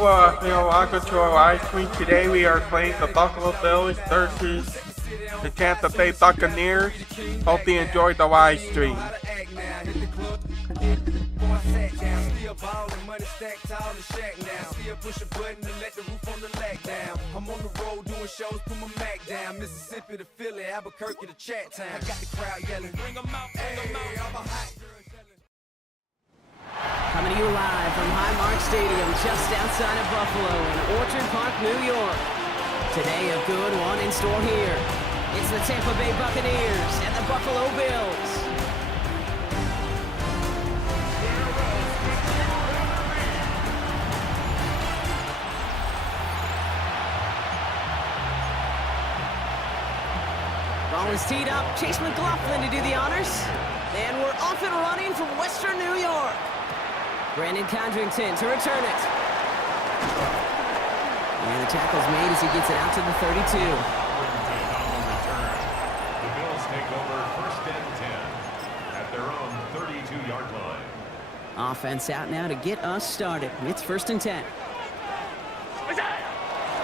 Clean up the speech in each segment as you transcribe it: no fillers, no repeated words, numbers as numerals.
Welcome to our live stream. Today we are playing the Buffalo Bills versus the Tampa Bay Buccaneers. Hope you enjoyed the live stream. I'm on the road doing shows, put my Mac down. Mississippi to Philly, Albuquerque to Chat Town. I got the crowd yelling, bring them out, bring them out. I'm a hot girl yelling. Coming to you live from Highmark Stadium just outside of Buffalo in Orchard Park, New York. Today a good one in store here. It's the Tampa Bay Buccaneers and the Buffalo Bills. Ball is teed up. Chase McLaughlin to do the honors. And we're off and running from Western New York. Brandon Condrington to return it. And the tackle's made as he gets it out to the 32. The Bills take over first and 10 at their own 32-yard line. Offense out now to get us started. It's first and 10.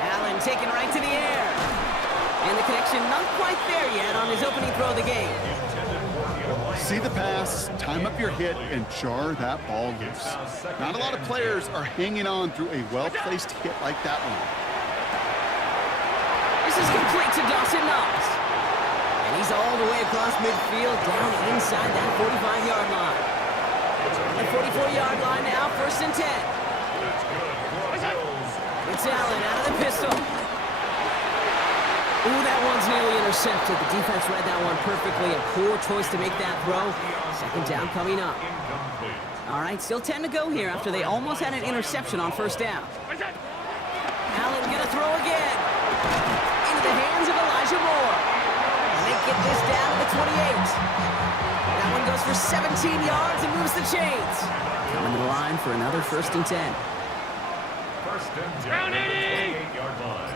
Allen taken right to the air. And the connection not quite there yet on his opening throw of the game. See the pass, time up your hit, and jar that ball loose. Not a lot of players are hanging on through a well-placed hit like that one. This is complete to Dawson Knox. And he's all the way across midfield down inside that 45-yard line. The 44-yard line now, first and 10. It's Allen out of the pistol. Ooh, that one's nearly intercepted. The defense read that one perfectly. A poor choice to make that throw. Second down coming up. All right, still 10 to go here after they almost had an interception on first down. Allen gonna throw again. Into the hands of Elijah Moore. And they get this down to the 28. That one goes for 17 yards and moves the chains. Coming to the line for another first and 10. First and 10 at the 28-yard line.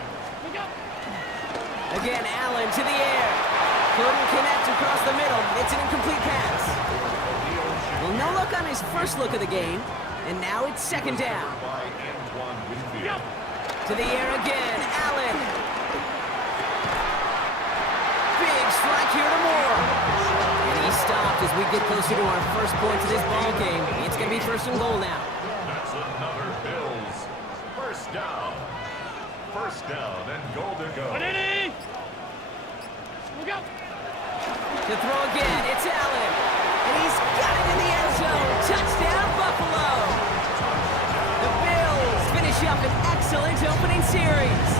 Again, Allen to the air. Couldn't connect across the middle. It's an incomplete pass. Well, no look on his first look of the game. And now it's second down. To the air again, Allen. Big strike here to Moore. And he stopped as we get closer to our first points of this ball game. It's going to be first and goal now. That's another Bills. First down. First down and goal to go. To throw again, it's Allen. And he's got it in the end zone. Touchdown, Buffalo. The Bills finish up an excellent opening series.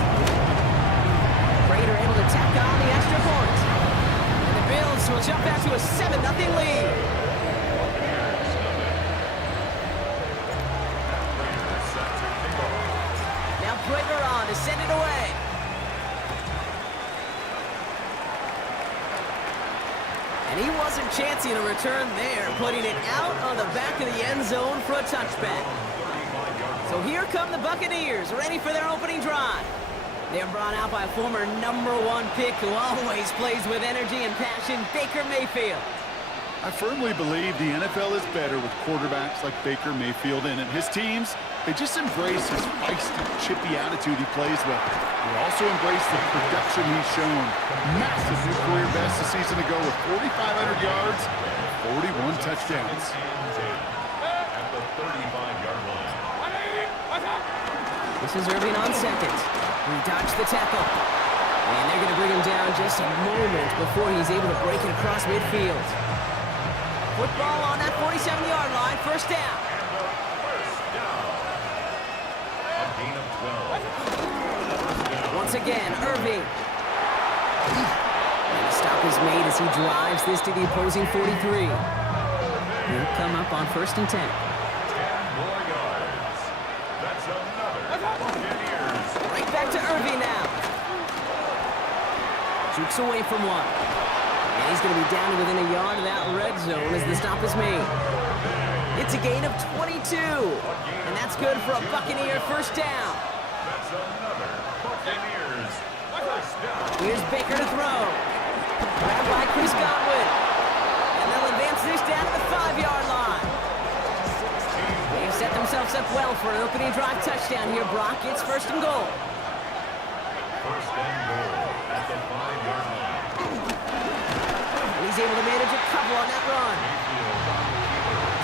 Raider able to tack on the extra point. And the Bills will jump out to a 7-0 lead. Now Prater on to send it away. And he wasn't chancing a return there, putting it out on the back of the end zone for a touchback. So here come the Buccaneers, ready for their opening drive. They're brought out by a former #1 pick who always plays with energy and passion, Baker Mayfield. I firmly believe the NFL is better with quarterbacks like Baker Mayfield in it. His teams, they just embrace his feisty, chippy attitude he plays with. They also embrace the production he's shown. Massive new career best a season ago with 4,500 yards and 41 touchdowns. At the 35-yard line. This is Irving on second. He dodged the tackle. And they're going to bring him down just a moment before he's able to break it across midfield. Football on that 47-yard line, first down. A gain of 12. Once again, Irving. And the stop is made as he drives this to the opposing 43. He'll come up on first and 10. 10 more yards. That's another Buccaneers. Right back to Irving now. Jukes away from one. And he's going to be down to within a yard of that red zone as the stop is made. It's a gain of 22. And that's good for a Buccaneer first down. That's another Buccaneers first down. Here's Baker to throw. Grabbed by Chris Godwin. And they'll advance this down to the 5-yard line. They've set themselves stacks up well for an opening drive touchdown here, Brock. It's 1st and goal. 1st and goal at the 5-yard line. He's able to manage a couple on that run.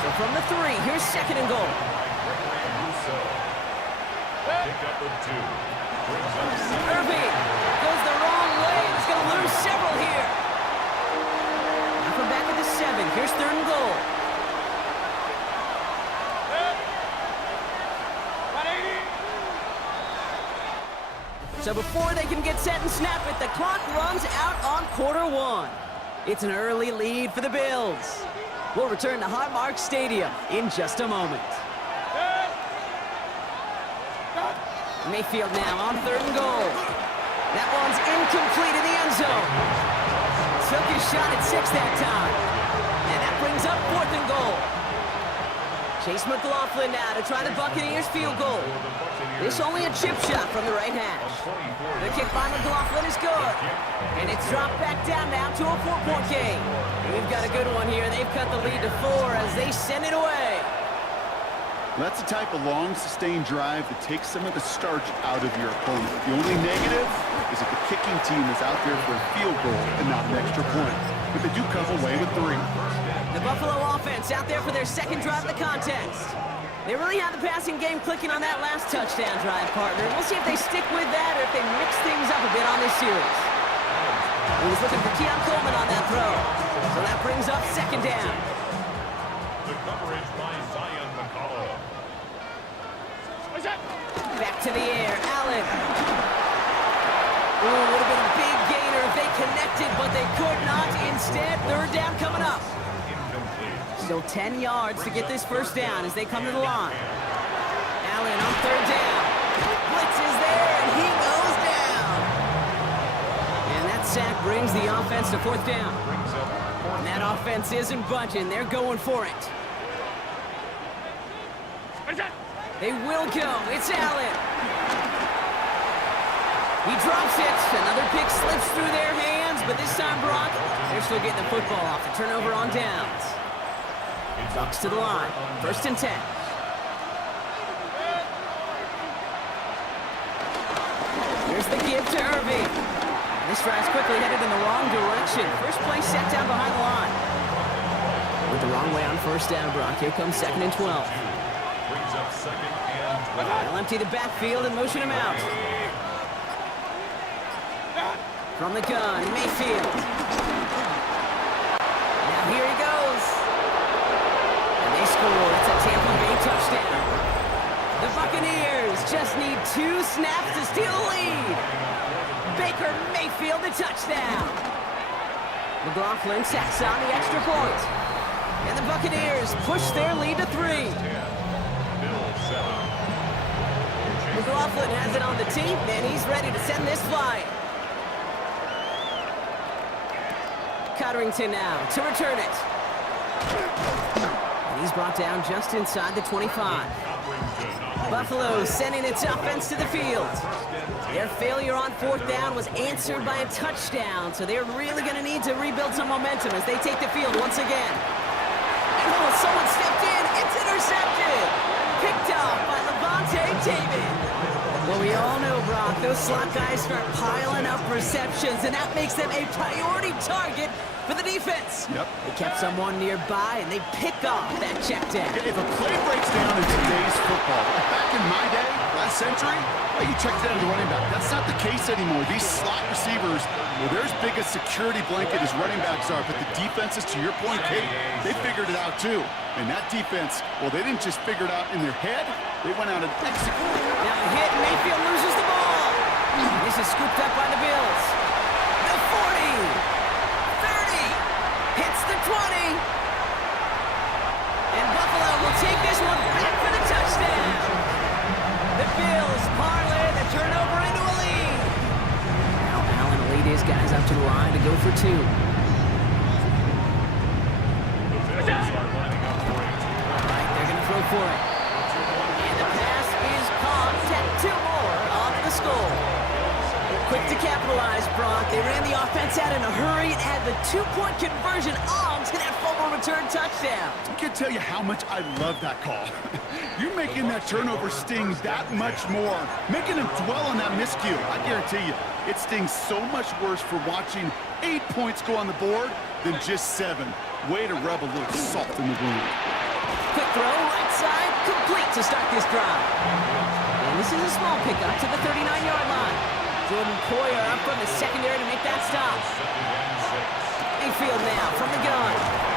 So from the 3, here's 2nd and goal. Pick up with 2. Brings up 7. Irving goes the wrong way. He's going to lose several here. Now from back at the 7, here's 3rd and goal. So before they can get set and snap it, the clock runs out on quarter 1. It's an early lead for the Bills. We'll return to Highmark Stadium in just a moment. Mayfield now on 3rd and goal. That one's incomplete in the end zone. Took his shot at 6 that time. And that brings up 4th and goal. Chase McLaughlin now to try the Buccaneers field goal. This only a chip shot from the right hash. The kick by McLaughlin is good. And it's dropped back down now to a 4-point game. We've got a good one here. They've cut the lead to 4 as they send it away. That's the type of long, sustained drive that takes some of the starch out of your opponent. The only negative is that the kicking team is out there for a field goal and not an extra point. But they do come away with 3. The Buffalo offense out there for their 2nd drive of the contest. They really had the passing game clicking on that last touchdown drive, partner. We'll see if they stick with that or if they mix things up a bit on this series. He was looking for Keon Coleman on that throw. So that brings up 2nd down. The coverage by Zion McCullough. Back to the air, Allen. Ooh, would have been a big gainer if they connected, but they could not. Instead, 3rd down coming up. Still 10 yards to get this 1st down as they come to the line. Allen on 3rd down. Blitz is there, and he goes down. And that sack brings the offense to 4th down. And that offense isn't budging. They're going for it. They will go. It's Allen. He drops it. Another pick slips through their hands, but this time, Brock, they're still getting the football off the turnover on downs. Bucks to the line. 1st and 10. Here's the give to Irving. This drive's quickly headed in the wrong direction. First play set down behind the line. Went the wrong way on 1st down, Brock. Here comes 2nd and 12. Brings up 2nd and 12. They'll empty the backfield and motion him out. From the gun, Mayfield. Now here he goes. And they score. It's a Tampa Bay touchdown. The Buccaneers just need 2 snaps to steal the lead. Baker Mayfield, the touchdown. McLaughlin sacks on the extra point. And the Buccaneers push their lead to 3. McLaughlin has it on the team, and he's ready to send this flying. Cotterington now to return it. And he's brought down just inside the 25. Buffalo sending its offense to the field. Their failure on 4th down was answered by a touchdown, so they're really going to need to rebuild some momentum as they take the field once again. And oh, someone stepped in. It's intercepted. Picked off by Levante David. Well, we all know, Brock, those slot guys start piling up receptions, and that makes them a priority target for the defense. Yep. They kept someone nearby, and they pick off that check down. If a play breaks down in today's football, like back in my day, last century, well, you checked down to running back. That's not the case anymore. These slot receivers, well, they're as big a security blanket as running backs are, but the defenses, to your point, Kate, they figured it out too. And that defense, well, they didn't just figure it out in their head, they went out and executed. Now the hit, Mayfield loses the ball. This is scooped up by the Bills. The 40, 30, hits the 20. And Buffalo will take this one back for the touchdown. The Bills parlay the turnover into a lead. Now Allen will lead his guys up to the line to go for 2. For it. And the pass is caught. 2 more onto the score. Quick to capitalize, Brock. They ran the offense out in a hurry and had the 2-point conversion on to that fumble return touchdown. I can't tell you how much I love that call. You're making that turnover sting that much more, making him dwell on that miscue. I guarantee you, it stings so much worse for watching 8 points go on the board than just 7. Way to rub a little salt in the wound. Quick throw, right side, complete to start this drive. And this is a small pickup to the 39-yard line. Jordan Poyer up from the secondary to make that stop. Mayfield now from the gun.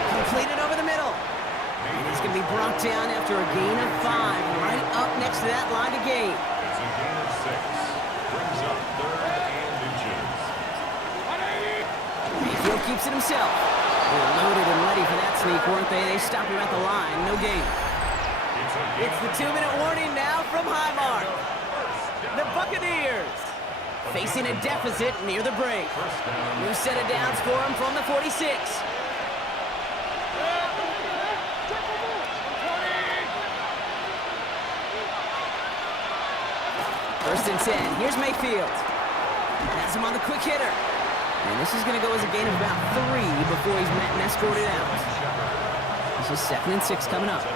Completed over the middle. And he's going to be brought down after a gain of 5, right up next to that line of gain. It's a gain of 6. Brings up 3rd and inches. Mayfield keeps it himself. They were loaded and ready for that sneak, weren't they? They stopped him at the line. No gain. It's the 2-minute warning now from Highmark. The Buccaneers facing a deficit near the break. New set of downs for him from the 46. First and 10. Here's Mayfield. Has him on the quick hitter. And this is going to go as a gain of about 3 before he's met and escorted out. This is 2nd and 6 coming up. 4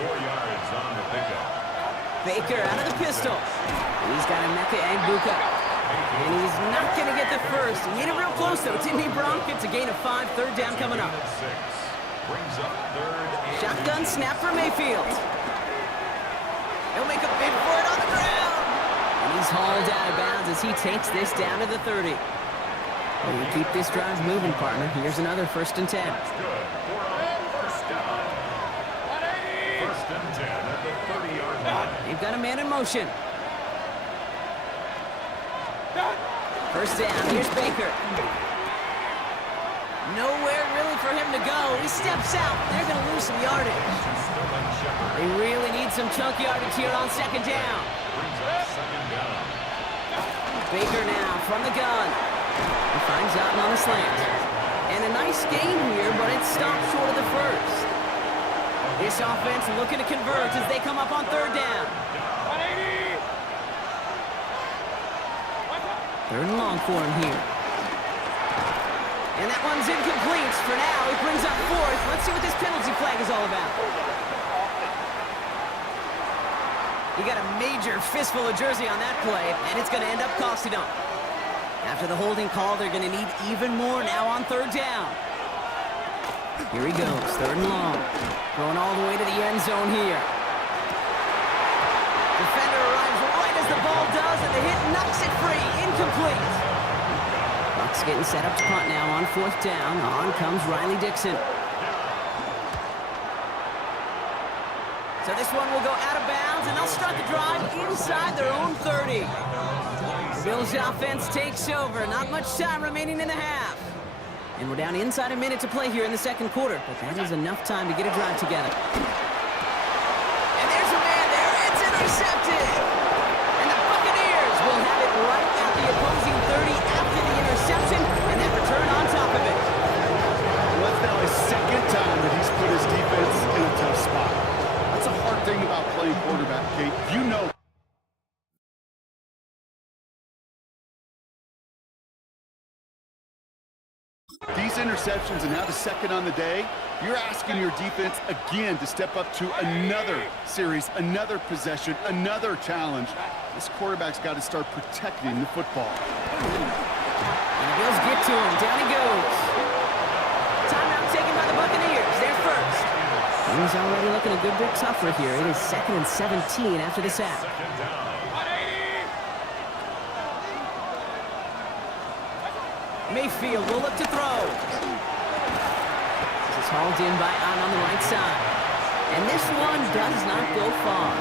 yards on the pickup. Baker out of the pistol. He's got Emeka and Buka. And he's not going to get the first. He made it real close, though, didn't he, Bronk? It's a gain of 5, 3rd down coming up. Brings up 3rd and Shotgun snap for Mayfield. He'll make a bid for it on the ground. And he's hauled out of bounds as he takes this down to the 30. Well, you keep this drive moving, partner. Here's another 1st and 10. That's good. We're on 1st down. 1st and 10 at the 30-yard line. They've got a man in motion. 1st down. Here's Baker. Nowhere really for him to go. He steps out. They're going to lose some yardage. They really need some chunk yardage here on 2nd down. Brings up 2nd down. Baker now from the gun. He finds out on the slant. And a nice gain here, but it stopped short of the first. This offense looking to convert as they come up on 3rd down. 3rd and long for him here. And that one's incomplete for now. He brings up 4th. Let's see what this penalty flag is all about. He got a major fistful of jersey on that play, and it's going to end up costing him. After the holding call, they're going to need even more now on 3rd down. Here he goes, 3rd and long. Going all the way to the end zone here. Defender arrives right as the ball does, and the hit knocks it free. Incomplete. Bucks getting set up to punt now on 4th down. On comes Riley Dixon. So this one will go out of bounds, and they'll start the drive inside their own 30. The Bills offense takes over. Not much time remaining in the half. And we're down inside a minute to play here in the 2nd quarter, but that is enough time to get a drive together. And there's a man there. It's intercepted. And the Buccaneers will have it right at the opposing 30 after the interception, and that return on top of it. Well, that's now his 2nd time that he's put his defense in a tough spot. That's a hard thing about playing quarterback, Kate. You know. These interceptions and now the 2nd on the day, you're asking your defense again to step up to another series, another possession, another challenge. This quarterback's got to start protecting the football. And the Bills get to him. Down he goes. Timeout taken by the Buccaneers. They're first. Things already looking a good bit tougher here. It is 2nd and 17 after the sack. 2nd down. Mayfield will look to throw. This is hauled in by on the right side. And this one does not go far.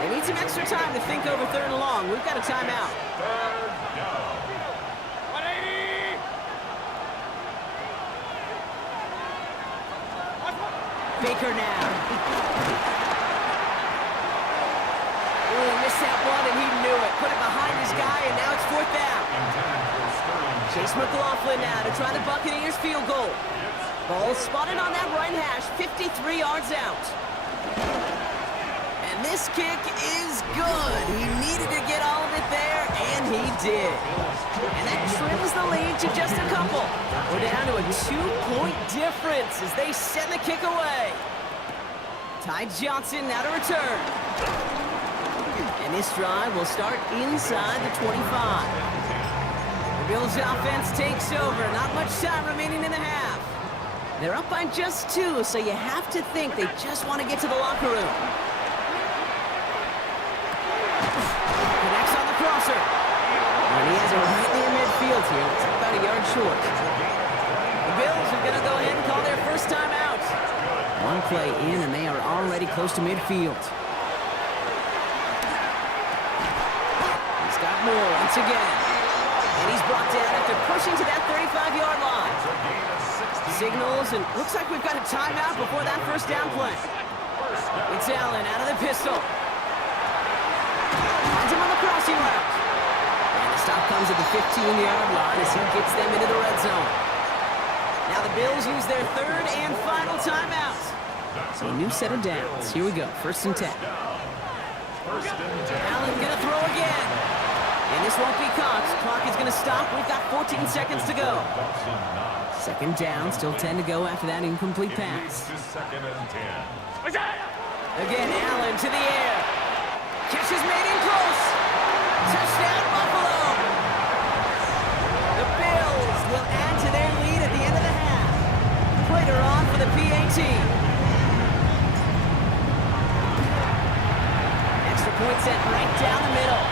They need some extra time to think over 3rd and long. We've got a timeout. 3rd down. Baker now. Ooh, missed that one, and he knew it. Put it behind his guy, and now it's 4th down. Chase McLaughlin now to try the Buccaneers field goal. Ball spotted on that right hash, 53 yards out. And this this kick is good. He needed to get all of it there, and he did. And that trims the lead to just a couple. We're down to a 2-point difference as they send the kick away. Ty Johnson now to return. And this drive will start inside the 25. The Bills offense takes over. Not much time remaining in the half. They're up by just 2, so you have to think they just want to get to the locker room. Connects on the crosser. And he has it right near midfield here. It's about a yard short. The Bills are going to go ahead and call their first time out. One play in, and they are already close to midfield. He's got more once again. And he's brought down after pushing to that 35-yard line. Signals, and looks like we've got a timeout before that first down play. It's Allen out of the pistol. Finds him on the crossing route. And the stop comes at the 15-yard line as he gets them into the red zone. Now the Bills use their third and final timeout. So a new set of downs. Here we go, 1st and 10. Allen gonna throw again. And this won't be caught. Clock is gonna stop. We've got 14 seconds to go. 2nd down, still 10 to go after that incomplete pass. 2nd and 10. Again, Allen to the air. Catch is made in close. Touchdown, Buffalo. The Bills will add to their lead at the end of the half. Prater on for the PAT. Extra point set right down the middle.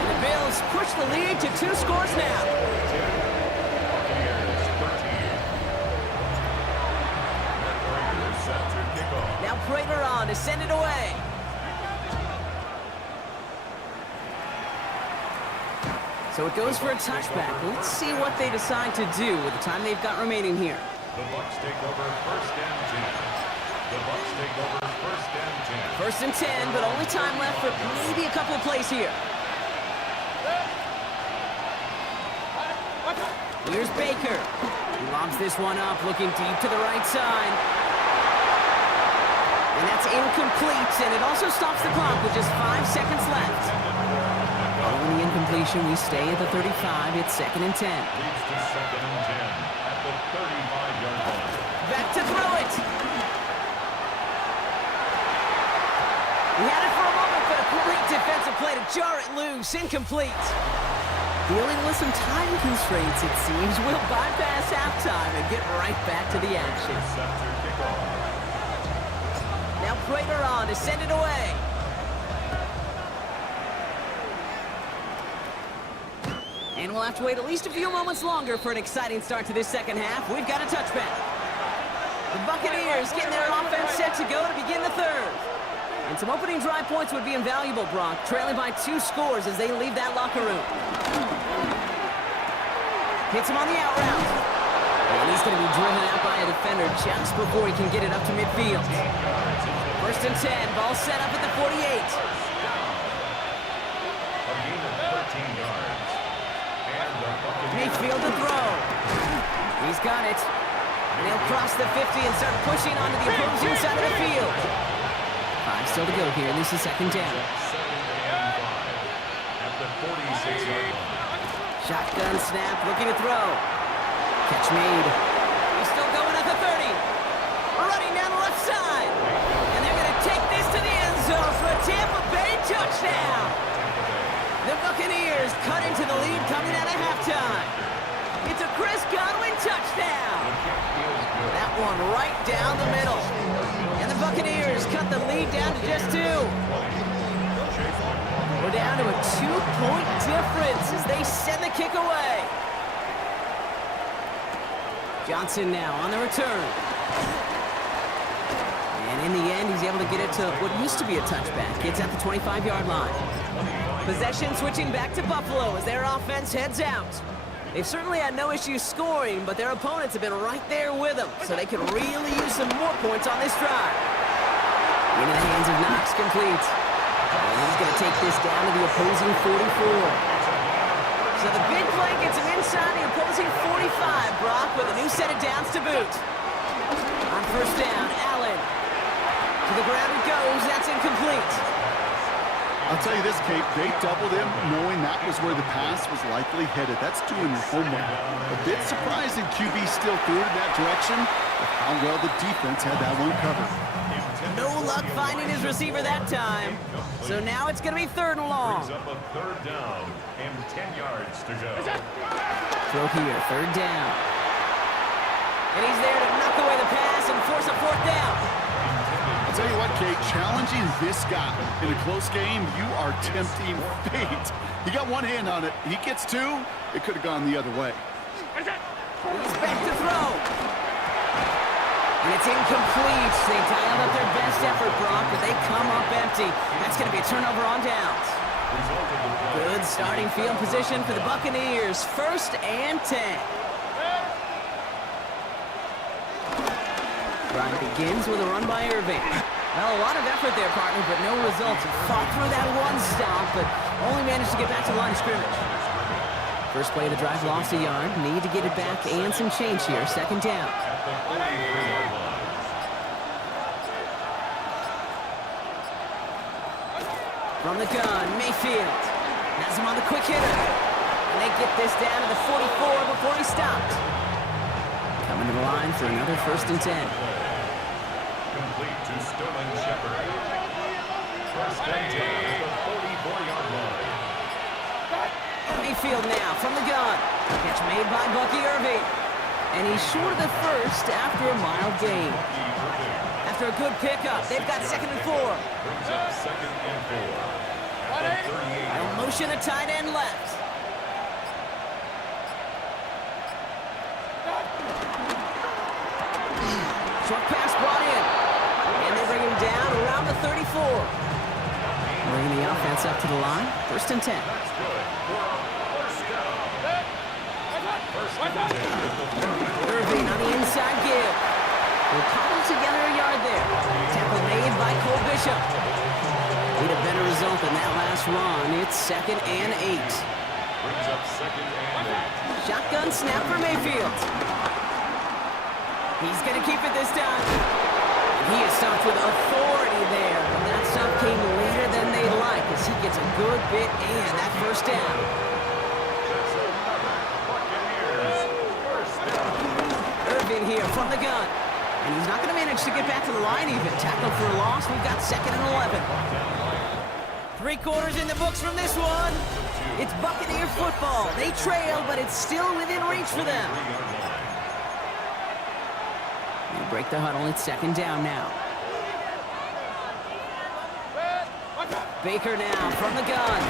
And the Bills push the lead to 2 scores now. Now Prater on to send it away. So it goes for a touchback. Let's see what they decide to do with the time they've got remaining here. The Bucs take over 1st and 10. The Bucs take over 1st and 10. 1st and 10, but only time left for maybe a couple of plays here. Here's Baker. He lobs this one up, looking deep to the right side. And that's incomplete, and it also stops the clock with just 5 seconds left. Following the incompletion, we stay at the 35. It's 2nd and 10. Leads to 2nd and 10 at the 35-yard line. Back to throw it. He had it for a moment, but a great defensive play to jar it loose. Incomplete. Dealing with some time constraints, it seems. We'll bypass halftime and get right back to the action. Now Prater on to send it away. And we'll have to wait at least a few moments longer for an exciting start to this second half. We've got a touchback. The Buccaneers getting their offense set to go to begin the third. And some opening drive points would be invaluable, Brock, trailing by 2 scores as they leave that locker room. Hits him on the out route. And he's going to be driven out by a defender just before he can get it up to midfield. 1st and 10, ball set up at the 48. A gain of 13 yards. And the Buccaneers. Mayfield to throw. He's got it. And he'll cross the 50 and start pushing onto the opposing side of the field. 5 still to go here. This is 2nd down. 2nd and 5 at the 46-yard line. Shotgun snap, looking to throw. Catch made. He's still going at the 30. Running down the left side. And they're going to take this to the end zone for a Tampa Bay touchdown. The Buccaneers cut into the lead coming out of halftime. It's a Chris Godwin touchdown. That one right down the middle. And the Buccaneers cut the lead down to just 2. We're down to a 2-point difference as they send the kick away. Johnson now on the return. And in the end, he's able to get it to what used to be a touchback. It's at the 25-yard line. Possession switching back to Buffalo as their offense heads out. They've certainly had no issues scoring, but their opponents have been right there with them, so they could really use some more points on this drive. Into the hands of Knox, complete. And he's going to take this down to the opposing 44. So the big play gets him inside the opposing 45, Brock, with a new set of downs to boot. On 1st down, Allen. To the ground it goes. That's incomplete. I'll tell you this, Kate, they doubled him knowing that was where the pass was likely headed. That's doing your homework. A bit surprising QB still threw it in that direction, but how well the defense had that one covered. No luck finding his receiver that time. So now it's going to be 3rd and long. Brings up a 3rd down and 10 yards to go. Throw here, 3rd down. And he's there to knock away the pass and force a 4th down. I'll tell you what, Kate, challenging this guy in a close game, you are tempting fate. He got one hand on it. He gets 2, it could have gone the other way. He's back to throw. And it's incomplete. They dialed up their best effort, Brock, but they come up empty. That's going to be a turnover on downs. Good starting field position for the Buccaneers. 1st and 10. Drive begins with a run by Irving. Well, a lot of effort there, partner, but no results. Fought through that one stop, but only managed to get back to the line of scrimmage. First play of the drive lost a yard. Need to get it back and some change here. 2nd down. From the gun, Mayfield has him on the quick hitter. And they get this down to the 44 before he stopped. Coming to the line for another 1st and 10. Complete to Sterling Shepard. 1st and 10 at the 44-yard line. Mayfield now from the gun. Catch made by Bucky Irving. And he's short of the 1st after a mild gain. After a good pickup, they've got 2nd and 4. Brings up 2nd and 4. At the 38-yard line. Motion a tight end left. Short pass brought in. And they bring him down around the 34. Bringing the offense up to the line. 1st and 10. That's good for a 1st down. 1st and 10. Irving on the inside give. We'll cobble together a yard there. Tackle made by Cole Bishop. Need a better result than that last run. It's 2nd and 8. Brings up 2nd and 8. Shotgun snap for Mayfield. He's going to keep it this time. And he is stopped with authority there. And that stop came later than they'd like as he gets a good bit and that 1st down. Irving here from the gun. And he's not going to manage to get back to the line even. Tackled for a loss. We've got 2nd and 11. 3 quarters in the books from this one. It's Buccaneer football. They trail, but it's still within reach for them. They break the huddle. It's 2nd down now. Baker now from the gun.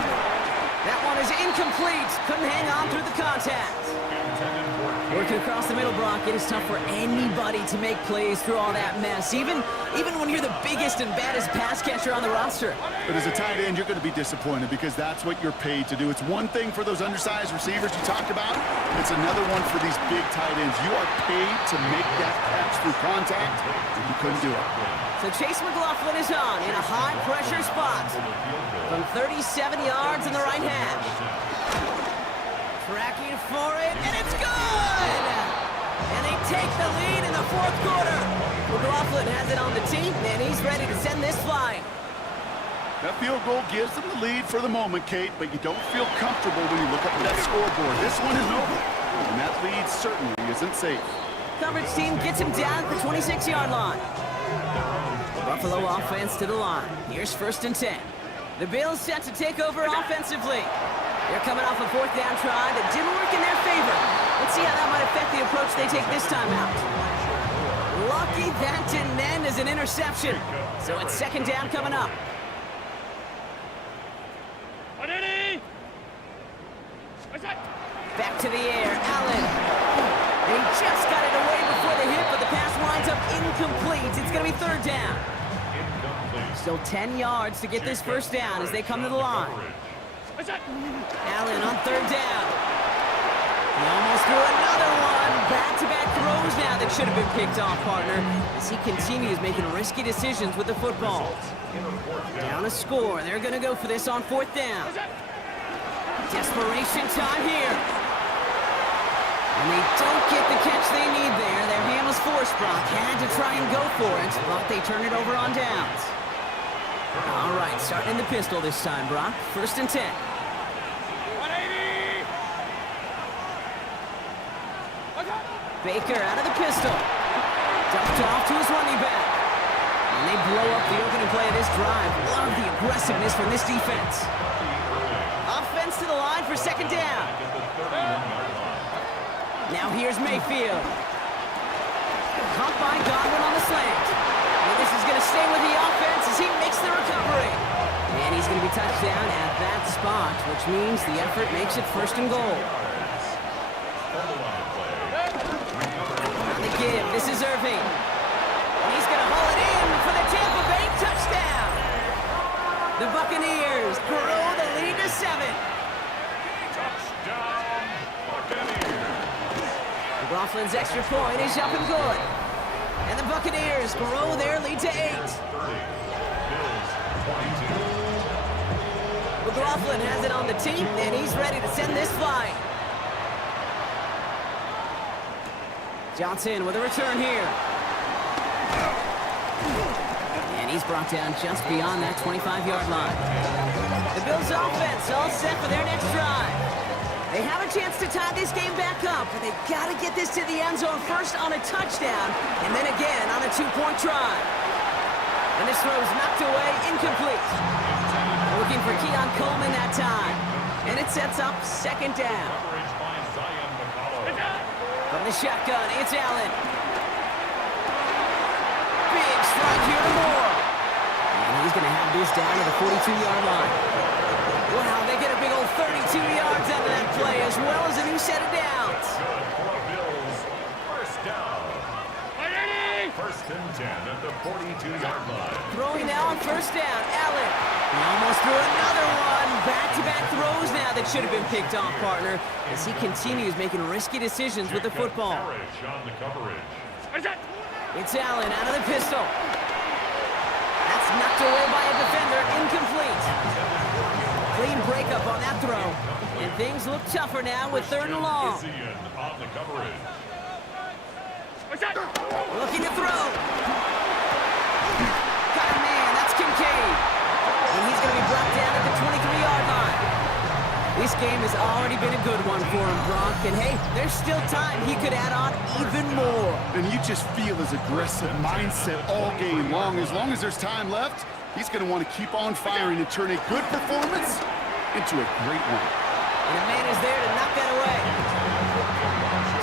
That one is incomplete. Couldn't hang on through the contact. Working across the middle, Brock, it is tough for anybody to make plays through all that mess, even when you're the biggest and baddest pass catcher on the roster. But as a tight end, you're going to be disappointed because that's what you're paid to do. It's one thing for those undersized receivers you talked about. It's another one for these big tight ends. You are paid to make that catch through contact, and you couldn't do it. So Chase McLaughlin is on in a high-pressure spot from 37 yards in the right hash. Tracking for it, and it's good! And they take the lead in the 4th quarter. McLaughlin has it on the tee, and he's ready to send this flying. That field goal gives them the lead for the moment, Kate, but you don't feel comfortable when you look up at that scoreboard. This one is over, and that lead certainly isn't safe. Coverage team gets him down at the 26-yard line. Buffalo offense to the line. Here's 1st and 10. The Bills set to take over offensively. They're coming off a 4th down try that didn't work in their favor. Let's see how that might affect the approach they take this time out. Lucky that didn't end as an interception. So it's 2nd down coming up. Back to the air, Allen. And he just got it away before the hit, but the pass winds up incomplete. It's going to be 3rd down. Still 10 yards to get this 1st down as they come to the line. Allen on 3rd down. He almost threw another one. Back-to-back throws now that should have been picked off, partner, as he continues making risky decisions with the football. Down a score. They're going to go for this on 4th down. Desperation time here. And they don't get the catch they need there. Their hand was forced, Brock. Had to try and go for it, but they turn it over on downs. All right, right, starting in the pistol this time, Brock. 1st and 10. 180. Baker out of the pistol. Dumped off to his running back. And they blow up the opening play of this drive. Love the aggressiveness from this defense. Offense to the line for 2nd down. Now here's Mayfield. Caught by Godwin on the slant. And this is going to stay with the offense as he makes the recovery. And he's going to be touched down at that spot, which means the effort makes it 1st and goal. On the give, this is Irving. And he's going to haul it in for the Tampa Bay touchdown. The Buccaneers grow the lead to 7. Touchdown, Buccaneers. McLaughlin's extra point is up and good. And the Buccaneers grow their lead to 8. 30. Bills 22. McLaughlin has it on the team, and he's ready to send this flying. Johnson with a return here. And he's brought down just beyond that 25-yard line. The Bills' offense all set for their next drive. They have a chance to tie this game back up, but they've got to get this to the end zone first on a touchdown, and then again on a 2-point try. And this throw is knocked away, incomplete. Looking for Keon Coleman that time. And it sets up 2nd down. Coverage by Zion McCollum. From the shotgun, it's Allen. Big strike here to Moore. And he's going to have this down to the 42-yard line. Wow, they get a big old 32 yards out of that play, as well as a new set of downs. Good for the Bills. 1st down. 1st and 10 at the 42-yard line. Throwing now on 1st down, Allen. He almost threw another one. Back-to-back throws now that should have been picked off, partner, as he continues making risky decisions with the football. Parrish on the coverage. It's Allen out of the pistol. That's knocked away by a defender, incomplete. Clean breakup on that throw. And things look tougher now with 3rd and long. Isian on the coverage. Looking to throw. Got a man, that's Kincaid. And he's going to be brought down at the 23-yard line. This game has already been a good one for him, Brock. And hey, there's still time he could add on even more. And you just feel his aggressive mindset all game long. As long as there's time left, he's going to want to keep on firing and turn a good performance into a great one. And a man is there to knock that away.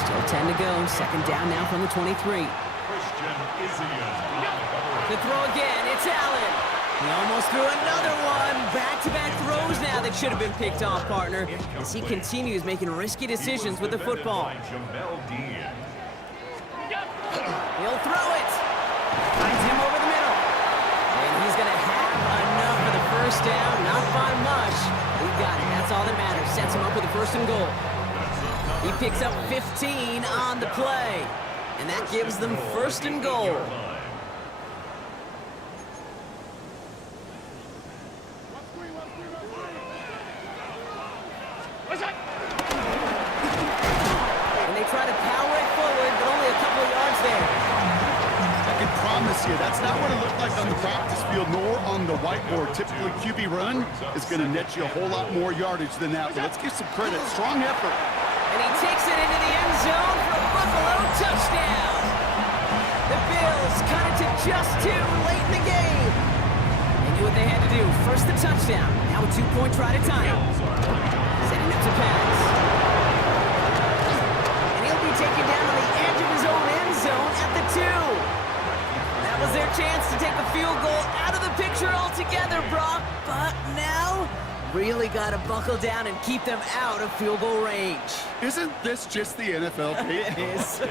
Still 10 to go. 2nd down now from the 23. Christian Isian on the coverage. The throw again. It's Allen. He almost threw another one. Back-to-back throws now that should have been picked off, partner, as he continues making risky decisions with the football. He'll throw it. Finds him over the middle. And he's going to have enough for the 1st down. Not by much. He got it. That's all that matters. Sets him up with a 1st and goal. He picks up 15 on the play. And that gives them 1st and goal. And they try to power it forward, but only a couple of yards there. I can promise you, that's not what it looked like on the practice field nor on the whiteboard. Typically, QB run is going to net you a whole lot more yardage than that. But let's give some credit. Strong effort. And he takes it into the end zone for a Buffalo touchdown. The Bills cut it to just 2 late in the game. They knew what they had to do. First the touchdown. Now a 2-point try to tie him. Setting up to pass. And he'll be taken down on the edge of his own end zone at the 2. That was their chance to take the field goal out of the picture altogether, Brock. But now, really got to buckle down and keep them out of field goal range. Isn't this just the NFL, Pete? It is.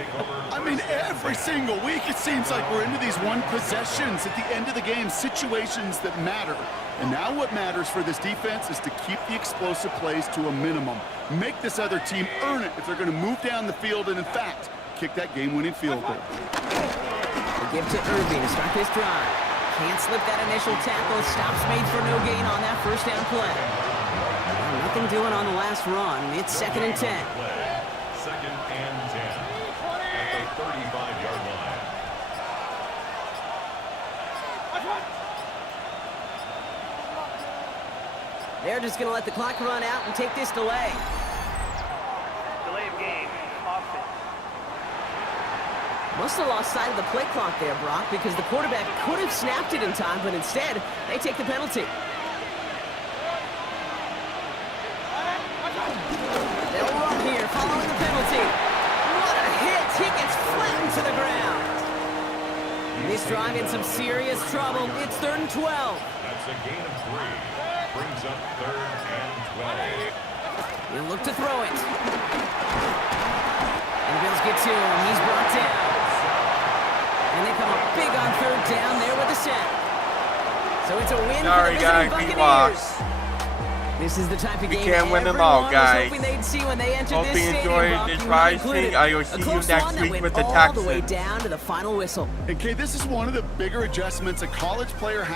I mean, every single week it seems like we're into these one possessions at the end of the game, situations that matter. And now what matters for this defense is to keep the explosive plays to a minimum. Make this other team earn it if they're going to move down the field and, in fact, kick that game-winning field goal. They give to Irving to start this drive. Can't slip that initial tackle. Stops made for no gain on that 1st down play. Well, nothing doing on the last run. It's 2nd and 10. 2nd and 10 at the 35-yard line. They're just going to let the clock run out and take this delay. Delay of game, offense. Must have lost sight of the play clock there, Brock, because the quarterback could have snapped it in time, but instead, they take the penalty. They'll run here following the penalty. What a hit! He gets flattened to the ground. This drive in some serious trouble. It's 3rd and 12. That's a gain of 3. Brings up 3rd and 12. He'll look to throw it. And the Bills get to him. He's brought down. And they come up big on 3rd down there with the sack. So it's a win for the visiting Buccaneers. This is the type of game can't win them all, guys. hoping they'd see when they entered Hope this you stadium, enjoyed Brock, this you ride. included. I will see A you close next one that week went with the all the way Texans. down to the final whistle. And Kay, this is one of the bigger adjustments a college player has.